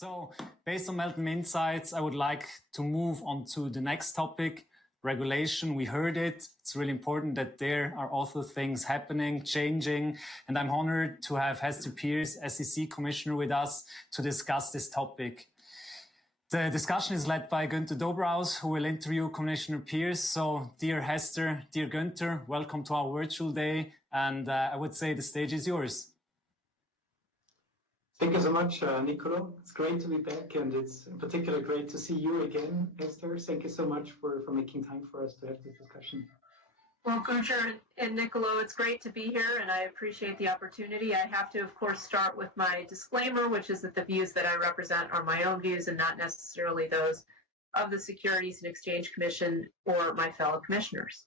So, based on Melton insights, I would like to move on to the next topic, regulation. We heard it. It's really important that there are also things happening, changing, and I'm honored to have Hester Peirce, SEC Commissioner, with us to discuss this topic. The discussion is led by Günther Dobraus, who will interview Commissioner Peirce. So, dear Hester, dear Günther, welcome to our virtual day, and I would say the stage is yours. Thank you so much, Nicolo. It's great to be back, and it's in particular great to see you again, Hester. Thank you so much for making time for us to have this discussion. Well, Günther and Nicolo, it's great to be here, and I appreciate the opportunity. I have to, of course, start with my disclaimer, which is that the views that I represent are my own views and not necessarily those of the Securities and Exchange Commission or my fellow commissioners.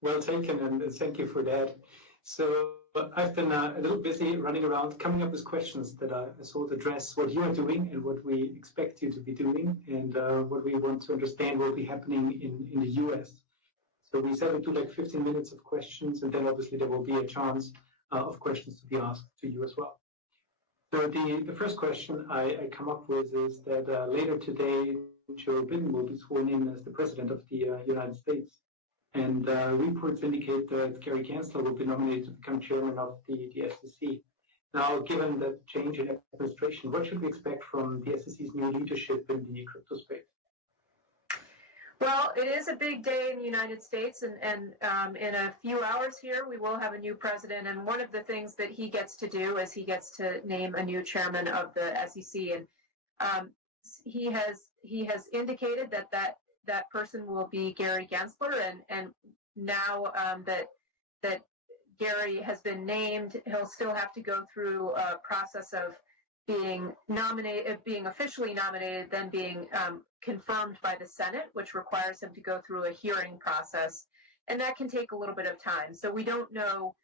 Well taken, and thank you for that. So I've been a little busy running around coming up with questions that I sort of address what you are doing and what we expect you to be doing, and what we want to understand will be happening in the US. So we said we'd do like 15 minutes of questions, and then obviously there will be a chance of questions to be asked to you as well. So the first question I come up with is that later today, Joe Biden will be sworn in as the President of the United States. And reports indicate that Gary Gensler will be nominated to become chairman of the SEC. Now, given the change in administration, what should we expect from the SEC's new leadership in the crypto space? Well, it is a big day in the United States, and in a few hours here, we will have a new president. And one of the things that he gets to do is he gets to name a new chairman of the SEC. And he has indicated that person will be Gary Gensler, and now that Gary has been named, he'll still have to go through a process of being officially nominated, then being confirmed by the Senate, which requires him to go through a hearing process, and that can take a little bit of time. So we don't know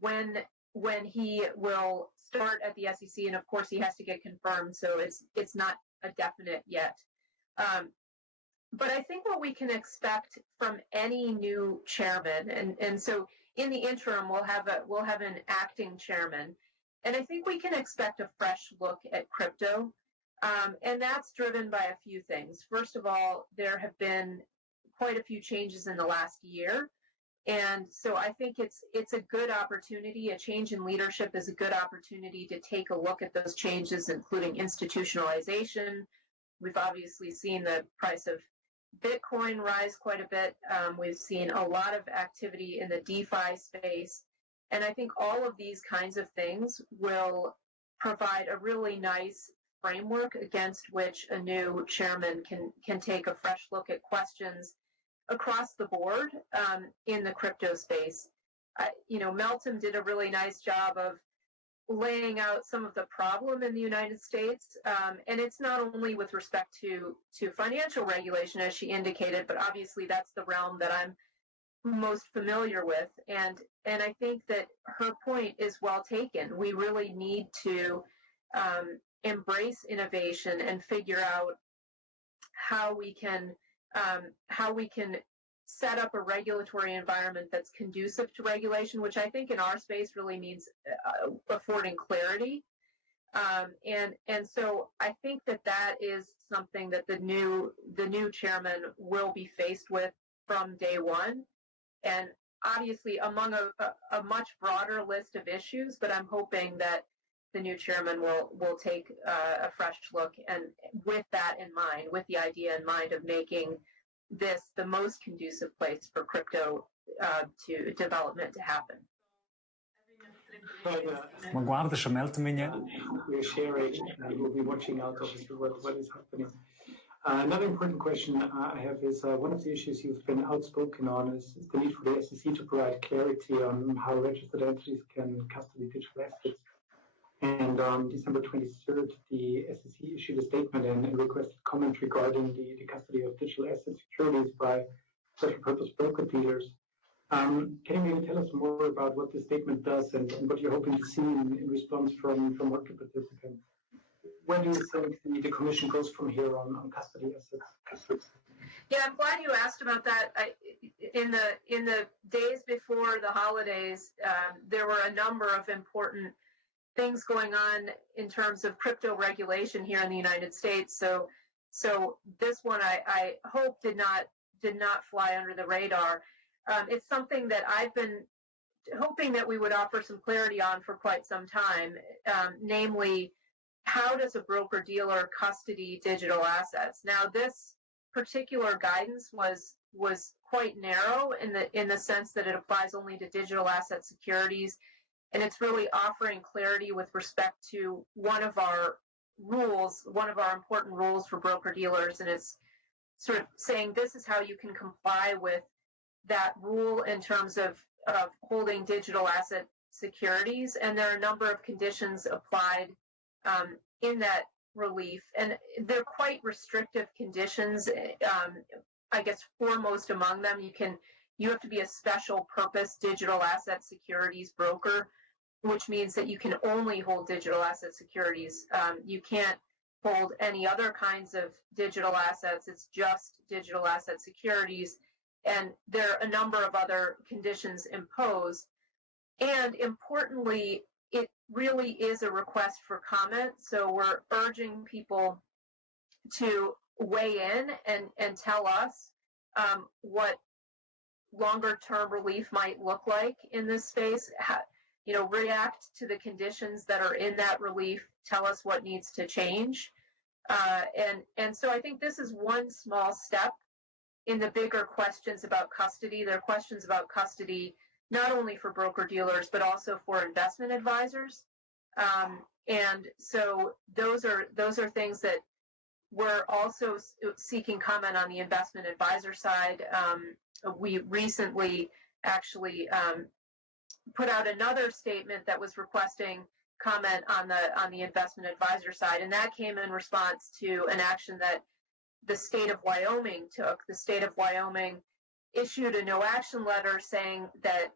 when he will start at the SEC, and of course he has to get confirmed, so it's not a definite yet. But I think what we can expect from any new chairman, and so in the interim we'll have an acting chairman, and I think we can expect a fresh look at crypto, and that's driven by a few things. First of all, there have been quite a few changes in the last year, and so I think it's a good opportunity. A change in leadership is a good opportunity to take a look at those changes, including institutionalization. We've obviously seen the price of Bitcoin rise quite a bit. We've seen a lot of activity in the DeFi space. And I think all of these kinds of things will provide a really nice framework against which a new chairman can take a fresh look at questions across the board in the crypto space. Melton did a really nice job of laying out some of the problem in the United States, and it's not only with respect to financial regulation, as she indicated, but obviously that's the realm that I'm most familiar with, and I think that her point is well taken. We really need to embrace innovation and figure out how we can set up a regulatory environment that's conducive to regulation, which I think in our space really means affording clarity. And so I think that is something that the new chairman will be faced with from day one, and obviously among a much broader list of issues. But I'm hoping that the new chairman will take a fresh look, and with that in mind, with the idea in mind of making this the most conducive place for crypto to development to happen. Ma guarda, c'è Melton We're sharing, we'll be watching out obviously what is happening. Another important question I have is one of the issues you've been outspoken on is the need for the SEC to provide clarity on how registered entities can custody digital assets. And on December 23rd, the SEC issued a statement and requested comment regarding the custody of digital asset securities by special purpose broker dealers. Can you maybe tell us more about what the statement does and what you're hoping to see in response from market participants? Where do you think the Commission goes from here on custody assets? Yeah, I'm glad you asked about that. In the days before the holidays, there were a number of important things going on in terms of crypto regulation here in the United States. So this one I hope did not fly under the radar. It's something that I've been hoping that we would offer some clarity on for quite some time, namely, how does a broker-dealer custody digital assets? Now, this particular guidance was quite narrow in the sense that it applies only to digital asset securities, and it's really offering clarity with respect to one of our important rules for broker-dealers, and it's sort of saying this is how you can comply with that rule in terms of holding digital asset securities, and there are a number of conditions applied in that relief, and they're quite restrictive conditions. I guess foremost among them, you have to be a special purpose digital asset securities broker, which means that you can only hold digital asset securities. You can't hold any other kinds of digital assets. It's just digital asset securities. And there are a number of other conditions imposed. And importantly, it really is a request for comment. So we're urging people to weigh in and tell us what longer term relief might look like in this space. React to the conditions that are in that relief, tell us what needs to change. And so I think this is one small step in the bigger questions about custody. There are questions about custody not only for broker-dealers, but also for investment advisors. And so those are things that we're also seeking comment on the investment advisor side. We recently actually put out another statement that was requesting comment on the investment advisor side, and that came in response to an action that the state of Wyoming took. The state of Wyoming issued a no action letter saying that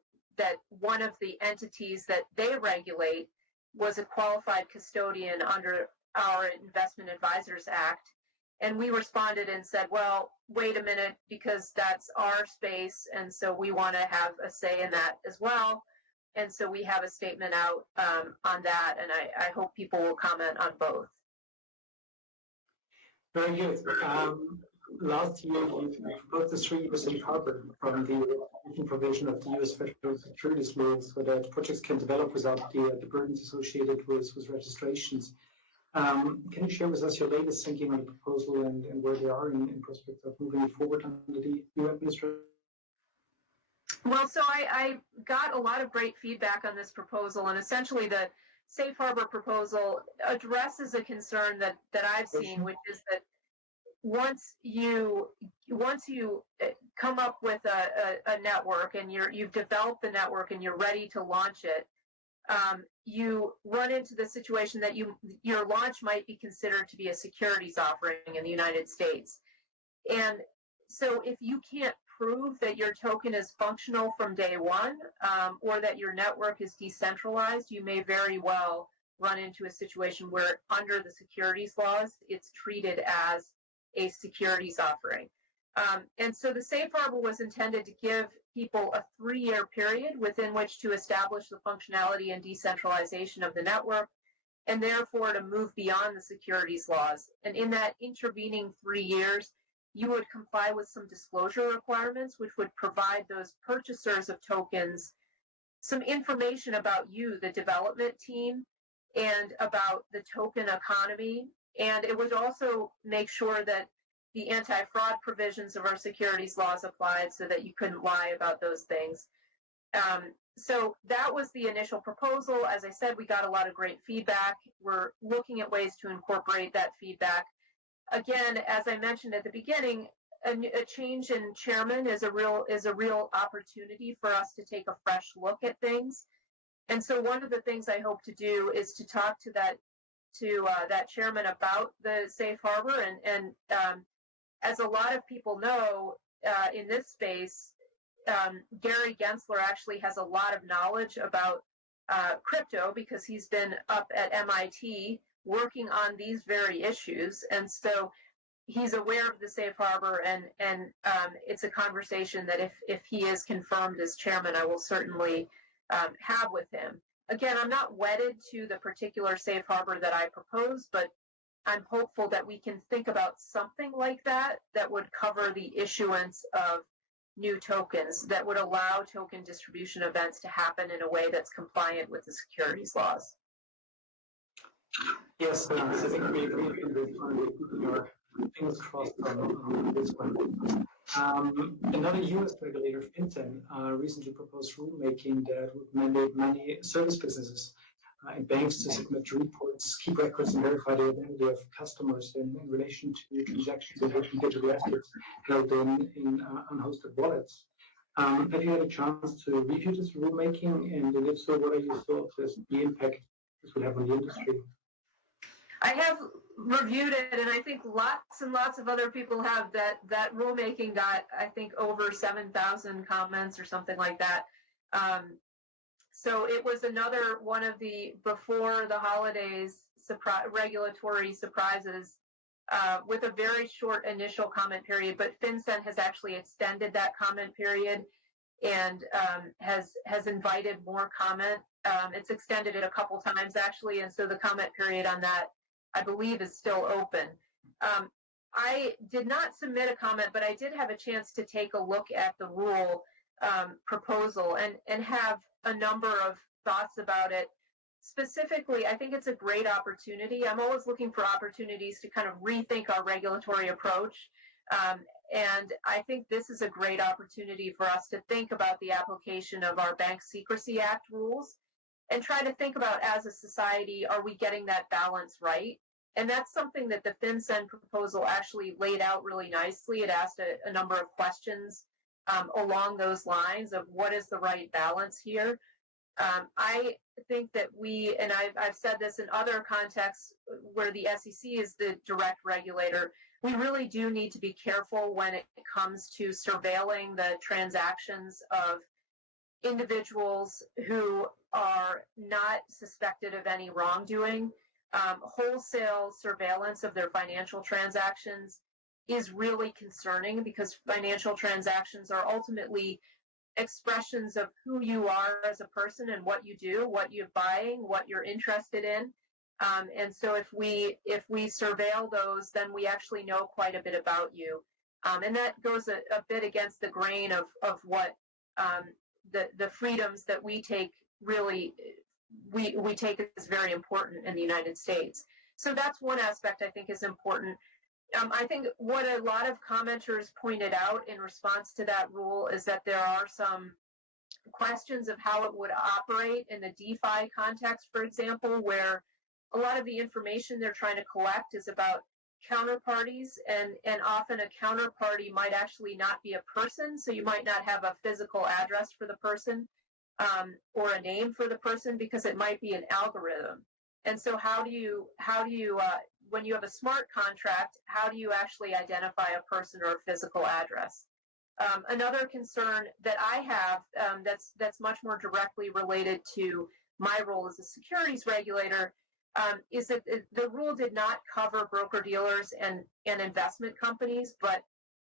one of the entities that they regulate was a qualified custodian under our Investment Advisors Act. And we responded and said, well, wait a minute, because that's our space, and so we want to have a say in that as well. And so we have a statement out on that, and I hope people will comment on both. Very good. Last year, you proposed the 3% safe harbor from the provision of the U.S. federal securities laws so that projects can develop without the burdens associated with registrations. Can you share with us your latest thinking on the proposal and where they are in prospect of moving it forward under the new administration? Well, so I got a lot of great feedback on this proposal, and essentially the safe harbor proposal addresses a concern that I've seen, which is that once you come up with a network and you've developed the network and you're ready to launch it, you run into the situation that your launch might be considered to be a securities offering in the United States. And so if you can't prove that your token is functional from day one, or that your network is decentralized, you may very well run into a situation where under the securities laws, it's treated as a securities offering. And so the safe harbor was intended to give people a 3-year period within which to establish the functionality and decentralization of the network, and therefore to move beyond the securities laws. And in that intervening 3 years, you would comply with some disclosure requirements, which would provide those purchasers of tokens some information about you, the development team, and about the token economy. And it would also make sure that the anti-fraud provisions of our securities laws applied so that you couldn't lie about those things. So that was the initial proposal. As I said, we got a lot of great feedback. We're looking at ways to incorporate that feedback. Again, as I mentioned at the beginning, a change in chairman is a real opportunity for us to take a fresh look at things. And so one of the things I hope to do is to talk to that chairman about the safe harbor. And as a lot of people know in this space, Gary Gensler actually has a lot of knowledge about crypto because he's been up at MIT working on these very issues. And so he's aware of the safe harbor, and it's a conversation that if he is confirmed as chairman, I will certainly have with him. again, I'm not wedded to the particular safe harbor that I propose, but I'm hopeful that we can think about something like that that would cover the issuance of new tokens, that would allow token distribution events to happen in a way that's compliant with the securities laws. Yes, I think we agree with your fingers crossed on this one. Another US regulator, FinCEN, recently proposed rulemaking that would mandate many service businesses and banks to submit reports, keep records, and verify the identity of customers in relation to transactions of digital assets held in unhosted wallets. Have you had a chance to review this rulemaking? And if so, what are your thoughts as the impact this would have on the industry? I have reviewed it, and I think lots and lots of other people have. That rulemaking got, I think, over 7,000 comments or something like that. So it was another one of the before the holidays regulatory surprises with a very short initial comment period. But FinCEN has actually extended that comment period and has invited more comment. It's extended it a couple times actually, and so the comment period on that, I believe, is still open. I did not submit a comment, but I did have a chance to take a look at the rule proposal and have a number of thoughts about it. Specifically, I think it's a great opportunity. I'm always looking for opportunities to kind of rethink our regulatory approach. And I think this is a great opportunity for us to think about the application of our Bank Secrecy Act rules and try to think about, as a society, are we getting that balance right? And that's something that the FinCEN proposal actually laid out really nicely. It asked a number of questions along those lines of what is the right balance here. I think that we, and I've said this in other contexts where the SEC is the direct regulator, we really do need to be careful when it comes to surveilling the transactions of individuals who are not suspected of any wrongdoing. Wholesale surveillance of their financial transactions is really concerning because financial transactions are ultimately expressions of who you are as a person and what you do, what you're buying, what you're interested in. And so if we surveil those, then we actually know quite a bit about you. And that goes a bit against the grain of what the freedoms that we take really we take as very important in the United States. So that's one aspect I think is important. I think what a lot of commenters pointed out in response to that rule is that there are some questions of how it would operate in the DeFi context, for example, where a lot of the information they're trying to collect is about counterparties, and often a counterparty might actually not be a person, so you might not have a physical address for the person or a name for the person because it might be an algorithm. And so how do you when you have a smart contract, how do you actually identify a person or a physical address? Another concern that I have that's much more directly related to my role as a securities regulator is that the rule did not cover broker-dealers and investment companies, but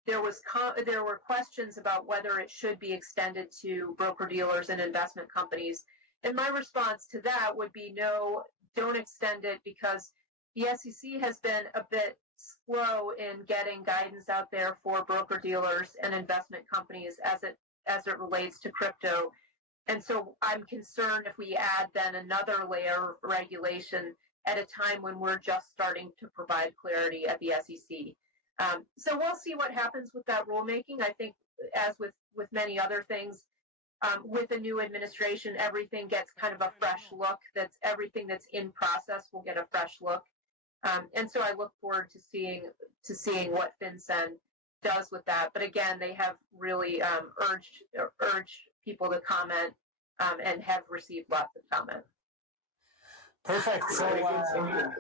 there were questions about whether it should be extended to broker-dealers and investment companies. And my response to that would be no, don't extend it, because the SEC has been a bit slow in getting guidance out there for broker-dealers and investment companies as it relates to crypto. And so I'm concerned if we add then another layer of regulation at a time when we're just starting to provide clarity at the SEC. So we'll see what happens with that rulemaking. I think, as with many other things, with the new administration, everything gets kind of a fresh look. Everything that's in process will get a fresh look. And so I look forward to seeing what FinCEN does with that. But again, they have really urged people to comment and have received lots of comment. Perfect. So you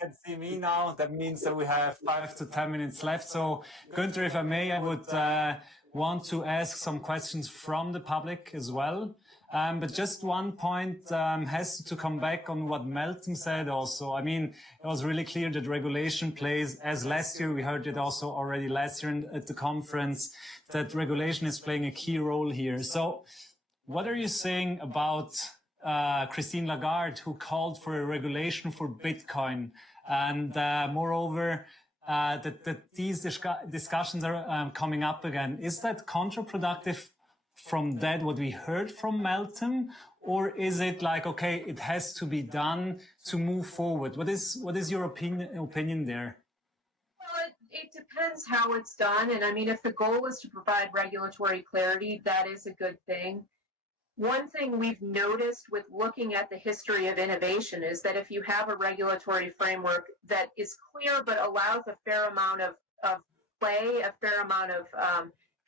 can see me now. That means that we have 5 to 10 minutes left. So Günther, if I may, I would want to ask some questions from the public as well. But just one point has to come back on what Melton said also. I mean, it was really clear that regulation plays, as last year, we heard it also already last year at the conference, that regulation is playing a key role here. So what are you saying about Christine Lagarde, who called for a regulation for Bitcoin. And moreover, that these discussions are coming up again. Is that counterproductive from that, what we heard from Meltem? Or is it like, okay, it has to be done to move forward? What is your opinion there? Well, it depends how it's done. And I mean, if the goal is to provide regulatory clarity, that is a good thing. One thing we've noticed with looking at the history of innovation is that if you have a regulatory framework that is clear but allows a fair amount of play, a fair amount of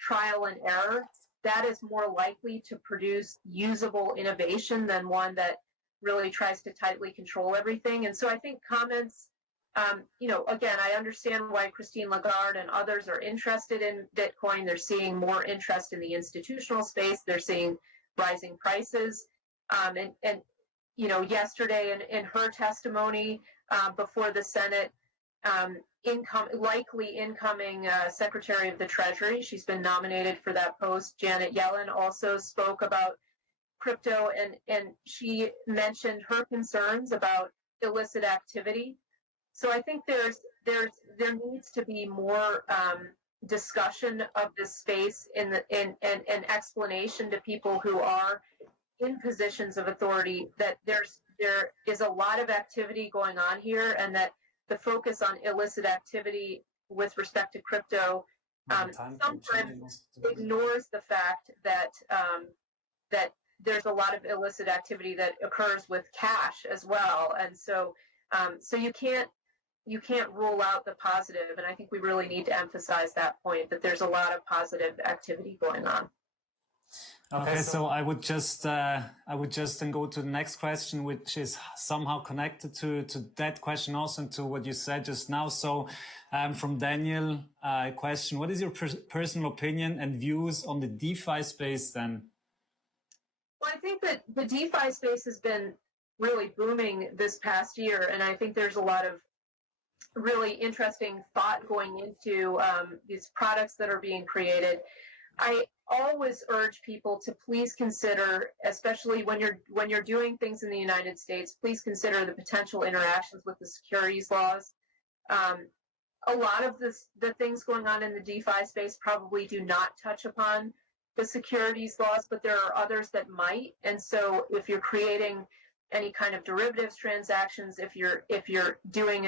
trial and error, that is more likely to produce usable innovation than one that really tries to tightly control everything. And so I think comments, again, I understand why Christine Lagarde and others are interested in Bitcoin. They're seeing more interest in the institutional space. They're seeing rising prices. Yesterday in her testimony before the Senate, likely incoming Secretary of the Treasury, she's been nominated for that post, Janet Yellen, also spoke about crypto, and she mentioned her concerns about illicit activity. So I think there needs to be more discussion of this space and explanation to people who are in positions of authority that there is a lot of activity going on here, and that the focus on illicit activity with respect to crypto sometimes ignores the fact that that there's a lot of illicit activity that occurs with cash as well, and so you can't rule out the positive, and I think we really need to emphasize that point, that there's a lot of positive activity going on. Okay, so I would just then go to the next question, which is somehow connected to that question also, and to what you said just now. So from Daniel, a question: what is your personal opinion and views on the DeFi space then? Well, I think that the DeFi space has been really booming this past year, and I think there's a lot of really interesting thought going into these products that are being created. I always urge people to please consider, especially when you're doing things in the United States, please consider the potential interactions with the securities laws. A lot of the things going on in the DeFi space probably do not touch upon the securities laws, but there are others that might. And so if you're creating any kind of derivatives transactions, if you're doing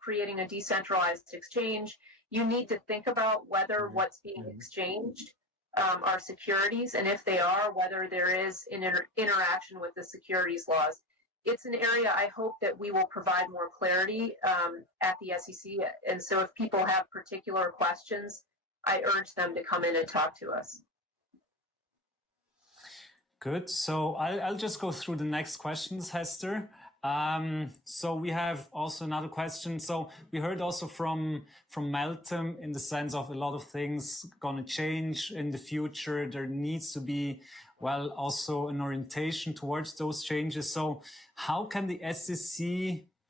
creating a decentralized exchange, you need to think about whether what's being exchanged are securities, and if they are, whether there is an interaction with the securities laws. It's an area I hope that we will provide more clarity at the SEC, and so if people have particular questions, I urge them to come in and talk to us. Good. So I'll just go through the next questions, Hester. So we have also another question. So we heard also from Meltem in the sense of a lot of things going to change in the future. There needs to be, well, also an orientation towards those changes. So how can the SEC,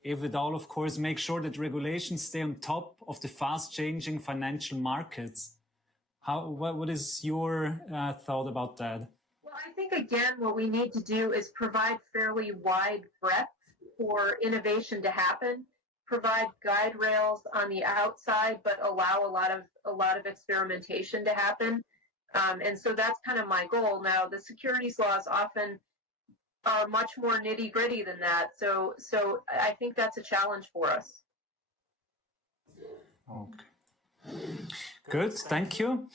if at all, of course, make sure that regulations stay on top of the fast changing financial markets? What is your thought about that? Well, I think, again, what we need to do is provide fairly wide breadth for innovation to happen, provide guide rails on the outside, but allow a lot of experimentation to happen. And so that's kind of my goal. Now, the securities laws often are much more nitty gritty than that. So I think that's a challenge for us. Okay. Good, thank you.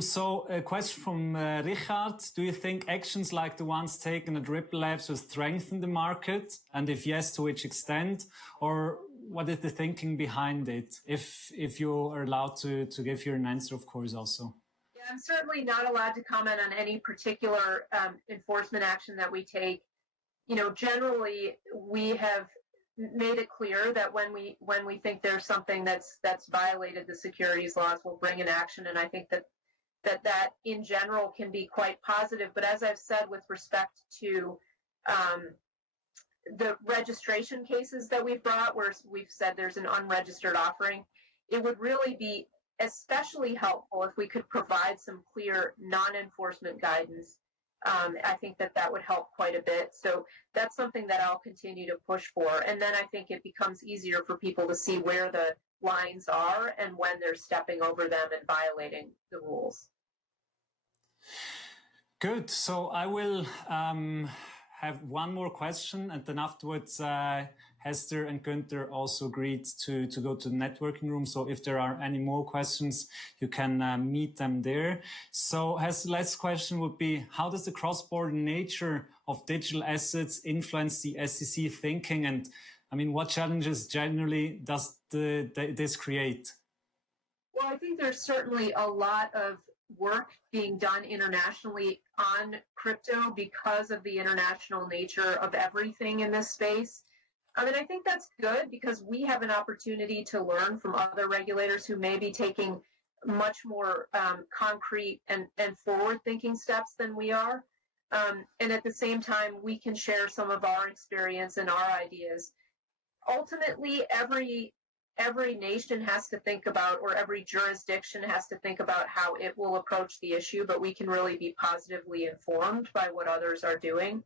So a question from Richard. Do you think actions like the ones taken at Ripple Labs will strengthen the market? And if yes, to which extent? Or what is the thinking behind it? If you are allowed to give your answer, of course, also. Yeah, I'm certainly not allowed to comment on any particular enforcement action that we take. Generally, we have made it clear that when we think there's something that's violated the securities laws, we'll bring an action, and I think that in general can be quite positive. But as I've said, with respect to the registration cases that we've brought, where we've said there's an unregistered offering, it would really be especially helpful if we could provide some clear non-enforcement guidance I think that would help quite a bit. So that's something that I'll continue to push for. And then I think it becomes easier for people to see where the lines are and when they're stepping over them and violating the rules. Good. So I will have one more question, and then afterwards Hester and Günther also agreed to go to the networking room. So if there are any more questions, you can meet them there. So Hester's last question would be, how does the cross-border nature of digital assets influence the SEC thinking? And I mean, what challenges generally does this create? Well, I think there's certainly a lot of work being done internationally on crypto because of the international nature of everything in this space. I mean, I think that's good because we have an opportunity to learn from other regulators who may be taking much more concrete and forward-thinking steps than we are. And at the same time, we can share some of our experience and our ideas. Ultimately, every nation has to think about, or every jurisdiction has to think about how it will approach the issue, but we can really be positively informed by what others are doing.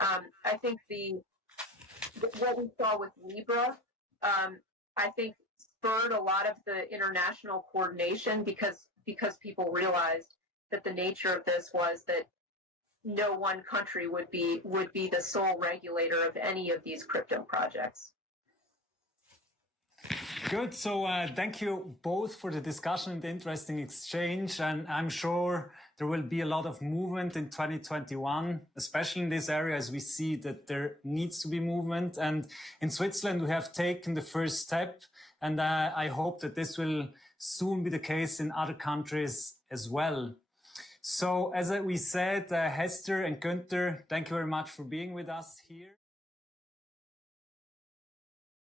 I think what we saw with Libra, I think spurred a lot of the international coordination because people realized that the nature of this was that no one country would be the sole regulator of any of these crypto projects. Good. So thank you both for the discussion and the interesting exchange. And I'm sure there will be a lot of movement in 2021, especially in this area, as we see that there needs to be movement. And in Switzerland, we have taken the first step. And I hope that this will soon be the case in other countries as well. So as we said, Hester and Günther, thank you very much for being with us here.